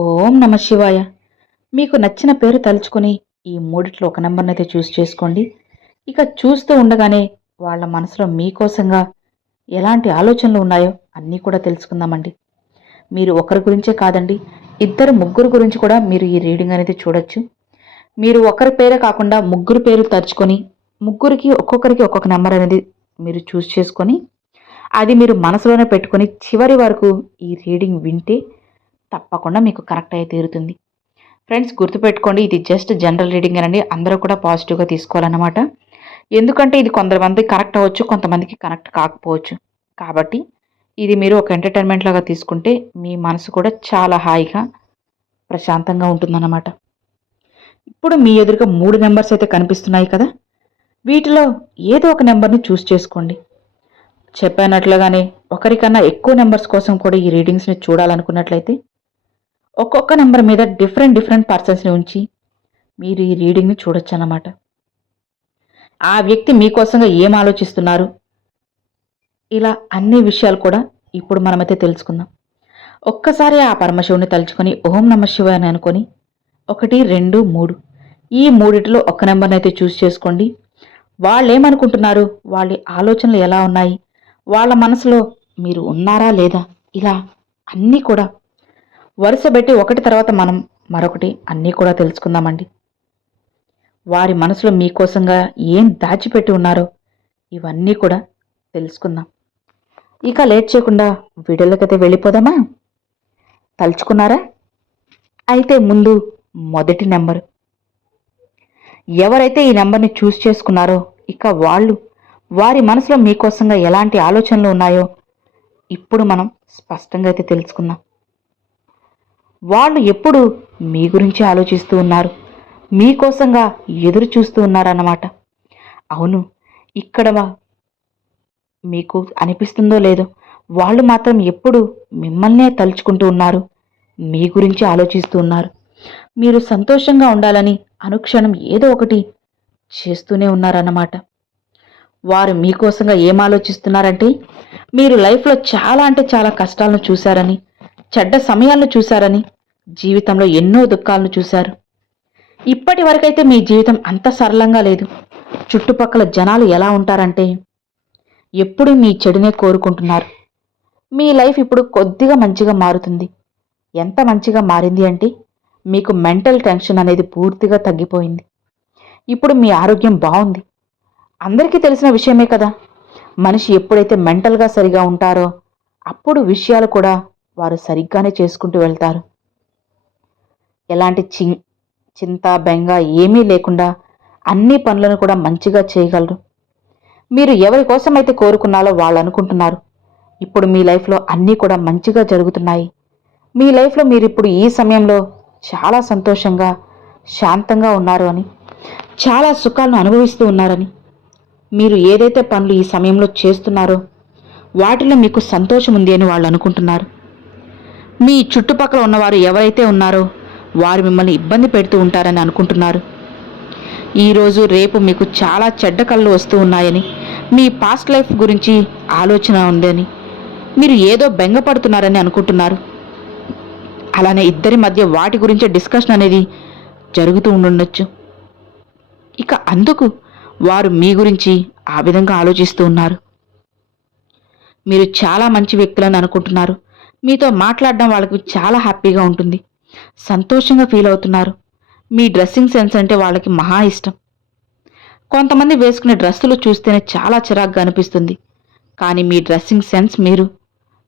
ఓం నమ శివాయ. మీకు నచ్చిన పేరు తలుచుకుని ఈ మూడిట్లో ఒక నెంబర్నైతే చూస్ చేసుకోండి. ఇక చూస్తూ ఉండగానే వాళ్ళ మనసులో మీకోసంగా ఎలాంటి ఆలోచనలు ఉన్నాయో అన్నీ కూడా తెలుసుకుందామండి. మీరు ఒకరి గురించే కాదండి, ఇద్దరు ముగ్గురు గురించి కూడా మీరు ఈ రీడింగ్ అనేది చూడొచ్చు. మీరు ఒకరి పేరే కాకుండా ముగ్గురు పేరు తలుచుకొని ముగ్గురికి ఒక్కొక్కరికి ఒక్కొక్క నెంబర్ అనేది మీరు చూస్ చేసుకొని అది మీరు మనసులోనే పెట్టుకొని చివరి వరకు ఈ రీడింగ్ వింటే తప్పకుండా మీకు కరెక్ట్ అయ్యి తీరుతుంది. ఫ్రెండ్స్, గుర్తుపెట్టుకోండి, ఇది జస్ట్ జనరల్ రీడింగ్ అండి. అందరూ కూడా పాజిటివ్గా తీసుకోవాలన్నమాట. ఎందుకంటే ఇది కొంతమందికి కనెక్ట్ అవ్వచ్చు, కొంతమందికి కనెక్ట్ కాకపోవచ్చు. కాబట్టి ఇది మీరు ఒక ఎంటర్టైన్మెంట్ లాగా తీసుకుంటే మీ మనసు కూడా చాలా హాయిగా ప్రశాంతంగా ఉంటుందన్నమాట. ఇప్పుడు మీ ఎదురుగా 3 నెంబర్స్ అయితే కనిపిస్తున్నాయి కదా. వీటిలో ఏదో ఒక నెంబర్ని చూస్ చేసుకోండి. చెప్పినట్లుగానే ఒకరికన్నా ఎక్కువ నెంబర్స్ కోసం కూడా ఈ రీడింగ్స్ని చూడాలనుకున్నట్లయితే ఒక్కొక్క నెంబర్ మీద డిఫరెంట్ పర్సన్స్ని ఉంచి మీరు ఈ రీడింగ్ని చూడొచ్చు అన్నమాట. ఆ వ్యక్తి మీకోసంగా ఏం ఆలోచిస్తున్నారు, ఇలా అన్ని విషయాలు కూడా ఇప్పుడు మనమైతే తెలుసుకుందాం. ఒక్కసారి ఆ పరమశివుని తలుచుకొని ఓం నమ శివాయ అని అనుకొని 1, 2, 3 ఈ మూడిటిలో ఒక్క నెంబర్ని అయితే చూస్ చేసుకోండి. వాళ్ళు ఏమనుకుంటున్నారు, వాళ్ళ ఆలోచనలు ఎలా ఉన్నాయి, వాళ్ళ మనసులో మీరు ఉన్నారా లేదా, ఇలా అన్నీ కూడా వరుసబెట్టి ఒకటి తర్వాత మనం మరొకటి అన్నీ కూడా తెలుసుకుందామండి. వారి మనసులో మీకోసంగా ఏం దాచిపెట్టి ఉన్నారో ఇవన్నీ కూడా తెలుసుకుందాం. ఇక లేట్ చేయకుండా వీడియోలకైతే వెళ్ళిపోదామా? తలుచుకున్నారా? అయితే ముందు మొదటి నెంబరు. ఎవరైతే ఈ నెంబర్ని చూస్ చేసుకున్నారో ఇక వారి మనసులో మీకోసంగా ఎలాంటి ఆలోచనలు ఉన్నాయో ఇప్పుడు మనం స్పష్టంగా అయితే తెలుసుకుందాం. వాళ్ళు ఎప్పుడు మీ గురించి ఆలోచిస్తూ ఉన్నారు, మీకోసంగా ఎదురు చూస్తూ ఉన్నారన్నమాట. అవును, ఇక్కడ మీకు అనిపిస్తుందో లేదో, వాళ్ళు మాత్రం ఎప్పుడు మిమ్మల్నే తలుచుకుంటూ ఉన్నారు, మీ గురించి ఆలోచిస్తూ ఉన్నారు. మీరు సంతోషంగా ఉండాలని అనుక్షణం ఏదో ఒకటి చేస్తూనే ఉన్నారన్నమాట. వారు మీకోసంగా ఏం ఆలోచిస్తున్నారంటే, మీరు లైఫ్లో చాలా అంటే చాలా కష్టాలను చూశారని, చెడ్డ సమయాలను చూశారని, జీవితంలో ఎన్నో దుఃఖాలను చూశారు. ఇప్పటి వరకైతే మీ జీవితం అంత సరళంగా లేదు. చుట్టుపక్కల జనాలు ఎలా ఉంటారంటే ఎప్పుడు మీ చెడునే కోరుకుంటున్నారు. మీ లైఫ్ ఇప్పుడు కొద్దిగా మంచిగా మారుతుంది. ఎంత మంచిగా మారింది అంటే మీకు మెంటల్ టెన్షన్ అనేది పూర్తిగా తగ్గిపోయింది. ఇప్పుడు మీ ఆరోగ్యం బాగుంది. అందరికీ తెలిసిన విషయమే కదా, మనిషి ఎప్పుడైతే మెంటల్గా సరిగా ఉంటారో అప్పుడు విషయాలు కూడా వారు సరిగ్గానే చేసుకుంటూ వెళ్తారు. ఎలాంటి చింత బెంగ ఏమీ లేకుండా అన్ని పనులను కూడా మంచిగా చేయగలరు. మీరు ఎవరి కోసమైతే కోరుకున్నారో వాళ్ళు అనుకుంటున్నారు ఇప్పుడు మీ లైఫ్లో అన్నీ కూడా మంచిగా జరుగుతున్నాయి. మీ లైఫ్లో మీరు ఇప్పుడు ఈ సమయంలో చాలా సంతోషంగా శాంతంగా ఉన్నారు అని, చాలా సుఖాలను అనుభవిస్తూ ఉన్నారని, మీరు ఏదైతే పనులు ఈ సమయంలో చేస్తున్నారో వాటిలో మీకు సంతోషం ఉంది అని వాళ్ళు అనుకుంటున్నారు. మీ చుట్టుపక్కల ఉన్నవారు ఎవరైతే ఉన్నారో వారు మిమ్మల్ని ఇబ్బంది పెడుతూ ఉంటారని అనుకుంటున్నారు. ఈరోజు రేపు మీకు చాలా చెడ్డ కళ్ళు వస్తూ ఉన్నాయని, మీ పాస్ట్ లైఫ్ గురించి ఆలోచన ఉందని, మీరు ఏదో బెంగపడుతున్నారని అనుకుంటున్నారు. అలానే ఇద్దరి మధ్య వాటి గురించే డిస్కషన్ అనేది జరుగుతూ ఉండొచ్చు. ఇక అందుకు వారు మీ గురించి ఆ విధంగా ఆలోచిస్తూ ఉన్నారు. మీరు చాలా మంచి వ్యక్తులని అనుకుంటున్నారు. మీతో మాట్లాడడం వాళ్ళకి చాలా హ్యాపీగా ఉంటుంది, సంతోషంగా ఫీల్ అవుతున్నారు. మీ డ్రెస్సింగ్ సెన్స్ అంటే వాళ్ళకి మహా ఇష్టం. కొంతమంది వేసుకునే డ్రెస్సులు చూస్తేనే చాలా చిరాగ్గా అనిపిస్తుంది. కానీ మీ డ్రెస్సింగ్ సెన్స్, మీరు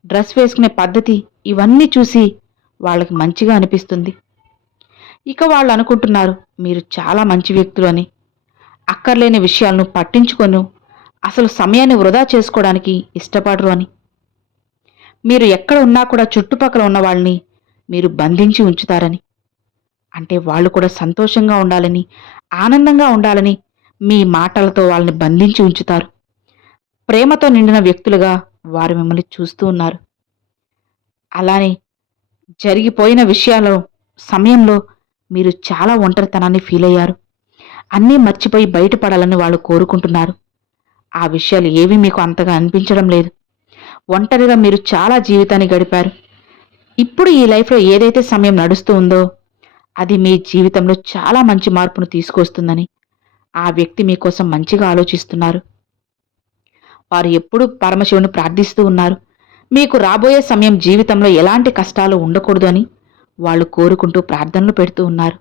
డ్రెస్ వేసుకునే పద్ధతి ఇవన్నీ చూసి వాళ్ళకి మంచిగా అనిపిస్తుంది. ఇక వాళ్ళు అనుకుంటున్నారు మీరు చాలా మంచి వ్యక్తులు అని, అక్కర్లేని విషయాలను పట్టించుకొని అసలు సమయాన్ని వృధా చేసుకోవడానికి ఇష్టపడరు అని. మీరు ఎక్కడ ఉన్నా కూడా చుట్టుపక్కల ఉన్న వాళ్ళని మీరు బంధించి ఉంచుతారని, అంటే వాళ్ళు కూడా సంతోషంగా ఉండాలని, ఆనందంగా ఉండాలని మీ మాటలతో వాళ్ళని బంధించి ఉంచుతారు. ప్రేమతో నిండిన వ్యక్తులుగా వారు మిమ్మల్ని చూస్తూ ఉన్నారు. అలానే జరిగిపోయిన విషయాల సమయంలో మీరు చాలా ఒంటరితనాన్ని ఫీల్ అయ్యారు. అన్నీ మర్చిపోయి బయటపడాలని వాళ్ళు కోరుకుంటున్నారు. ఆ విషయాలు ఏవి మీకు అంతగా అనిపించడం లేదు. ఒంటరిగా మీరు చాలా జీవితాన్ని గడిపారు. ఇప్పుడు ఈ లైఫ్లో ఏదైతే సమయం నడుస్తూ ఉందో అది మీ జీవితంలో చాలా మంచి మార్పును తీసుకొస్తుందని ఆ వ్యక్తి మీకోసం మంచిగా ఆలోచిస్తున్నారు. వారు ఎప్పుడూ పరమశివుని ప్రార్థిస్తూ ఉన్నారు. మీకు రాబోయే సమయం జీవితంలో ఎలాంటి కష్టాలు ఉండకూడదు అని వాళ్ళు కోరుకుంటూ ప్రార్థనలు పెడుతూ ఉన్నారు.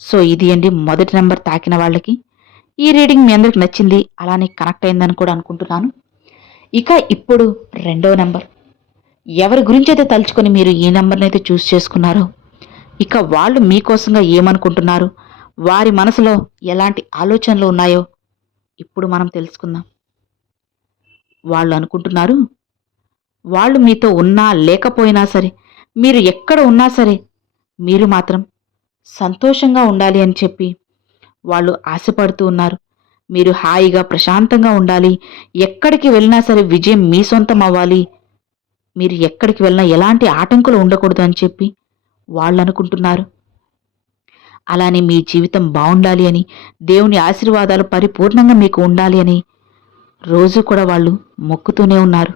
సో ఇది అండి మొదటి నెంబర్ తాకిన వాళ్ళకి. ఈ రీడింగ్ మీ అందరికి నచ్చింది, అలానే కనెక్ట్ అయిందని కూడా అనుకుంటున్నాను. ఇక ఇప్పుడు రెండవ నెంబర్, ఎవరి గురించి అయితే తలుచుకొని మీరు ఈ నెంబర్ని అయితే చూస్ చేసుకున్నారో, ఇక వాళ్ళు మీకోసంగా ఏమనుకుంటున్నారు, వారి మనసులో ఎలాంటి ఆలోచనలు ఉన్నాయో ఇప్పుడు మనం తెలుసుకుందాం. వాళ్ళు అనుకుంటున్నారు, వాళ్ళు మీతో ఉన్నా లేకపోయినా సరే, మీరు ఎక్కడ ఉన్నా సరే మీరు మాత్రం సంతోషంగా ఉండాలి అని చెప్పి వాళ్ళు ఆశపడుతూ ఉన్నారు. మీరు హాయిగా ప్రశాంతంగా ఉండాలి, ఎక్కడికి వెళ్ళినా సరే విజయం మీ సొంతం అవ్వాలి, మీరు ఎక్కడికి వెళ్ళినా ఎలాంటి ఆటంకులు ఉండకూడదు అని చెప్పి వాళ్ళు అనుకుంటున్నారు. అలానే మీ జీవితం బాగుండాలి అని, దేవుని ఆశీర్వాదాలు పరిపూర్ణంగా మీకు ఉండాలి అని రోజు కూడా వాళ్ళు మొక్కుతూనే ఉన్నారు.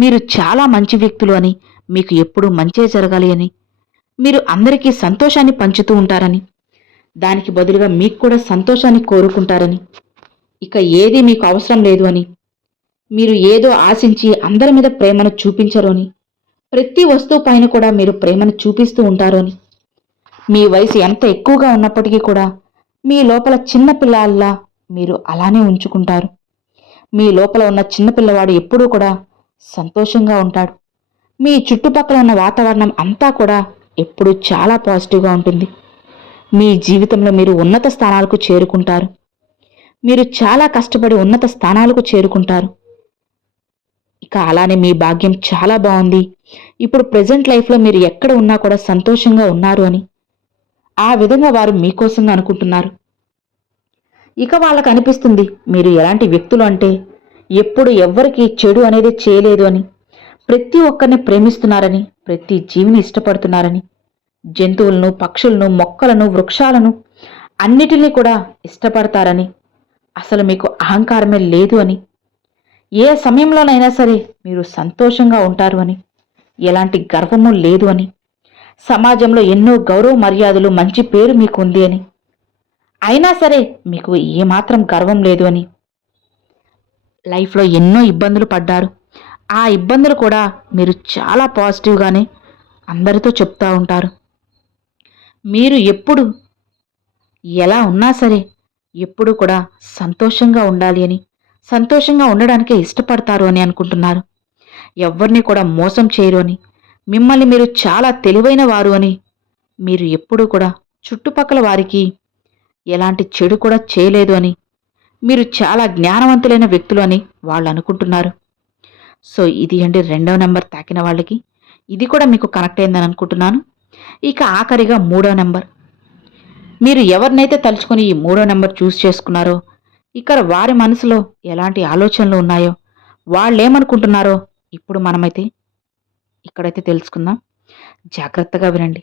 మీరు చాలా మంచి వ్యక్తులు అని, మీకు ఎప్పుడూ మంచే జరగాలి అని, మీరు అందరికీ సంతోషాన్ని పంచుతూ ఉంటారని, దానికి బదులుగా మీకు కూడా సంతోషాన్ని కోరుకుంటారని, ఇక ఏది మీకు అవసరం లేదు అని, మీరు ఏదో ఆశించి అందరి మీద ప్రేమను చూపించరు అని, ప్రతి వస్తువు పైన కూడా మీరు ప్రేమను చూపిస్తూ ఉంటారు అని, మీ వయసు ఎంత ఎక్కువగా ఉన్నప్పటికీ కూడా మీ లోపల చిన్న పిల్లల్లా మీరు అలానే ఉంచుకుంటారు. మీ లోపల ఉన్న చిన్నపిల్లవాడు ఎప్పుడూ కూడా సంతోషంగా ఉంటాడు. మీ చుట్టుపక్కల ఉన్న వాతావరణం అంతా కూడా ఎప్పుడూ చాలా పాజిటివ్గా ఉంటుంది. మీ జీవితంలో మీరు ఉన్నత స్థానాలకు చేరుకుంటారు. మీరు చాలా కష్టపడి ఉన్నత స్థానాలకు చేరుకుంటారు. ఇక అలానే మీ భాగ్యం చాలా బాగుంది, ఇప్పుడు ప్రెజెంట్ లైఫ్లో మీరు ఎక్కడ ఉన్నా కూడా సంతోషంగా ఉన్నారు అని ఆ విధంగా వారు మీకోసంగా అనుకుంటున్నారు. ఇక వాళ్ళకు అనిపిస్తుంది మీరు ఎలాంటి వ్యక్తులు అంటే ఎప్పుడు ఎవ్వరికీ చెడు అనేది చేయలేదు అని, ప్రతి ఒక్కరిని ప్రేమిస్తున్నారని, ప్రతి జీవిని ఇష్టపడుతున్నారని, జంతువులను, పక్షులను, మొక్కలను, వృక్షాలను అన్నిటినీ కూడా ఇష్టపడతారని, అసలు మీకు అహంకారమే లేదు అని, ఏ సమయంలోనైనా సరే మీరు సంతోషంగా ఉంటారు అని, ఎలాంటి గర్వము లేదు అని, సమాజంలో ఎన్నో గౌరవ మర్యాదలు, మంచి పేరు మీకు ఉంది అని, అయినా సరే మీకు ఏమాత్రం గర్వం లేదు అని, లైఫ్లో ఎన్నో ఇబ్బందులు పడ్డారు, ఆ ఇబ్బందులు కూడా మీరు చాలా పాజిటివ్గానే అందరితో చెప్తూ ఉంటారు. మీరు ఎప్పుడు ఎలా ఉన్నా సరే ఎప్పుడు కూడా సంతోషంగా ఉండాలి అని, సంతోషంగా ఉండడానికే ఇష్టపడతారు అని అనుకుంటున్నారు. ఎవరిని కూడా మోసం చేయరు అని, మిమ్మల్ని మీరు చాలా తెలివైన వారు అని, మీరు ఎప్పుడూ కూడా చుట్టుపక్కల వారికి ఎలాంటి చెడు కూడా చేయలేదు అని, మీరు చాలా జ్ఞానవంతులైన వ్యక్తులు అని వాళ్ళు అనుకుంటున్నారు. సో ఇది అండి రెండవ నెంబర్ తాకిన వాళ్ళకి. ఇది కూడా మీకు కనెక్ట్ అయిందని అనుకుంటున్నాను. ఇక ఆఖరిగా మూడో నెంబర్, మీరు ఎవరినైతే తలుచుకొని ఈ మూడో నెంబర్ చూస్ చేసుకున్నారో, ఇక్కడ వారి మనసులో ఎలాంటి ఆలోచనలు ఉన్నాయో, వాళ్ళేమనుకుంటున్నారో ఇప్పుడు మనమైతే ఇక్కడైతే తెలుసుకుందాం. జాగ్రత్తగా వినండి.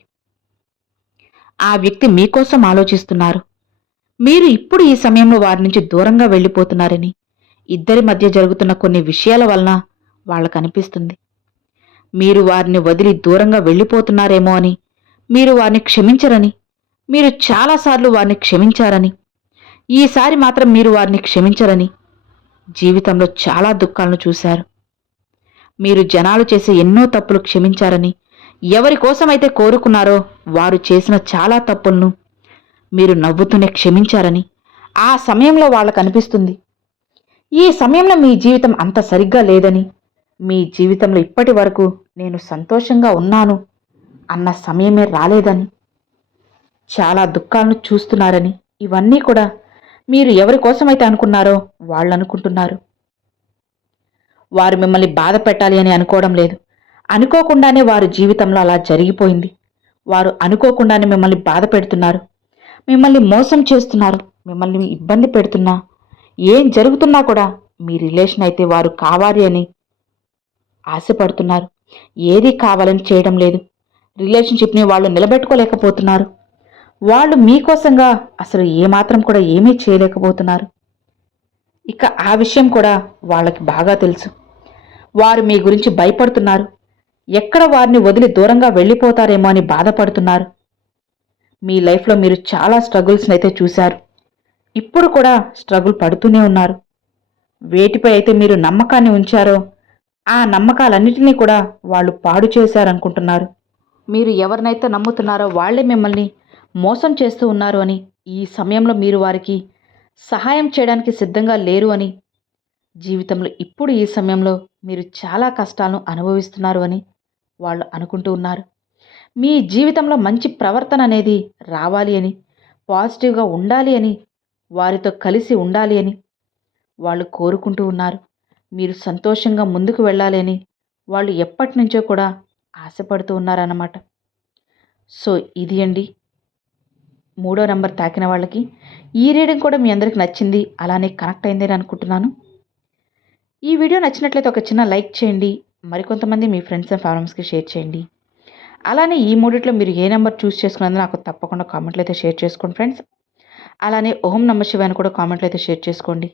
ఆ వ్యక్తి మీకోసం ఆలోచిస్తున్నారు. మీరు ఇప్పుడు ఈ సమయంలో వారి నుంచి దూరంగా వెళ్ళిపోతున్నారని, ఇద్దరి మధ్య జరుగుతున్న కొన్ని విషయాల వలన వాళ్ళకు అనిపిస్తుంది. మీరు వారిని వదిలి దూరంగా వెళ్ళిపోతున్నారేమో అని, మీరు వారిని క్షమించరని, మీరు చాలాసార్లు వారిని క్షమించారని, ఈసారి మాత్రం మీరు వారిని క్షమించరని, జీవితంలో చాలా దుఃఖాలను చూశారు. మీరు జనాలు చేసే ఎన్నో తప్పులు క్షమించారని, ఎవరి కోసమైతే కోరుకున్నారో వారు చేసిన చాలా తప్పులను మీరు నవ్వుతూనే క్షమించారని ఆ సమయంలో వాళ్ళకు అనిపిస్తుంది. ఈ సమయంలో మీ జీవితం అంత సరిగ్గా లేదని, మీ జీవితంలో ఇప్పటి వరకు నేను సంతోషంగా ఉన్నాను అన్న సమయమే రాలేదని, చాలా దుఃఖాలను చూస్తున్నారని, ఇవన్నీ కూడా మీరు ఎవరి కోసమైతే అనుకున్నారో వాళ్ళు అనుకుంటున్నారు. వారు మిమ్మల్ని బాధ పెట్టాలి అని అనుకోవడం లేదు. అనుకోకుండానే వారి జీవితంలో అలా జరిగిపోయింది. వారు అనుకోకుండానే మిమ్మల్ని బాధ పెడుతున్నారు, మిమ్మల్ని మోసం చేస్తున్నారు, మిమ్మల్ని ఇబ్బంది పెడుతున్నా, ఏం జరుగుతున్నా కూడా మీ రిలేషన్ అయితే వారు కావాలి అని ఆశపడుతున్నారు. ఏది కావాలని చేయడం లేదు. రిలేషన్షిప్ని వాళ్ళు నిలబెట్టుకోలేకపోతున్నారు. వాళ్ళు మీకోసంగా అసలు ఏమాత్రం కూడా ఏమీ చేయలేకపోతున్నారు. ఇక ఆ విషయం కూడా వాళ్ళకి బాగా తెలుసు. వారు మీ గురించి భయపడుతున్నారు. ఎక్కడ వారిని వదిలి దూరంగా వెళ్ళిపోతారేమో అని బాధపడుతున్నారు. మీ లైఫ్లో మీరు చాలా స్ట్రగుల్స్ని అయితే చూశారు. ఇప్పుడు కూడా స్ట్రగుల్ పడుతూనే ఉన్నారు. వేటిపై అయితే మీరు నమ్మకాన్ని ఉంచారో ఆ నమ్మకాలన్నిటినీ కూడా వాళ్ళు పాడు చేశారనుకుంటున్నారు. మీరు ఎవరినైతే నమ్ముతున్నారో వాళ్ళే మిమ్మల్ని మోసం చేస్తూ ఉన్నారు అని, ఈ సమయంలో మీరు వారికి సహాయం చేయడానికి సిద్ధంగా లేరు అని, జీవితంలో ఇప్పుడు ఈ సమయంలో మీరు చాలా కష్టాలను అనుభవిస్తున్నారు అని వాళ్ళు అనుకుంటూ ఉన్నారు. మీ జీవితంలో మంచి ప్రవర్తన అనేది రావాలి అని, పాజిటివ్గా ఉండాలి అని, వారితో కలిసి ఉండాలి అని వాళ్ళు కోరుకుంటూ ఉన్నారు. మీరు సంతోషంగా ముందుకు వెళ్ళాలి అని వాళ్ళు ఎప్పటి నుంచో కూడా ఆశపడుతూ ఉన్నారన్నమాట. సో ఇది అండి, 3వ నంబర్ తాకిన వాళ్ళకి ఈ రీడింగ్ కూడా మీ అందరికి నచ్చింది, అలానే కనెక్ట్ అయిందని అనుకుంటున్నాను. ఈ వీడియో నచ్చినట్లయితే ఒక చిన్న లైక్ చేయండి, మరికొంతమంది మీ ఫ్రెండ్స్ అండ్ ఫ్యామిలీస్కి షేర్ చేయండి. అలానే ఈ మూడిట్లో మీరు ఏ నెంబర్ చూస్ చేసుకున్నదో నాకు తప్పకుండా కామెంట్లు అయితే షేర్ చేసుకోండి ఫ్రెండ్స్. అలానే ఓం నమః శివాయ అని కూడా కామెంట్లు అయితే షేర్ చేసుకోండి.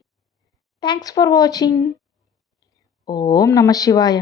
Thanks for watching. ఓం నమః శివాయ.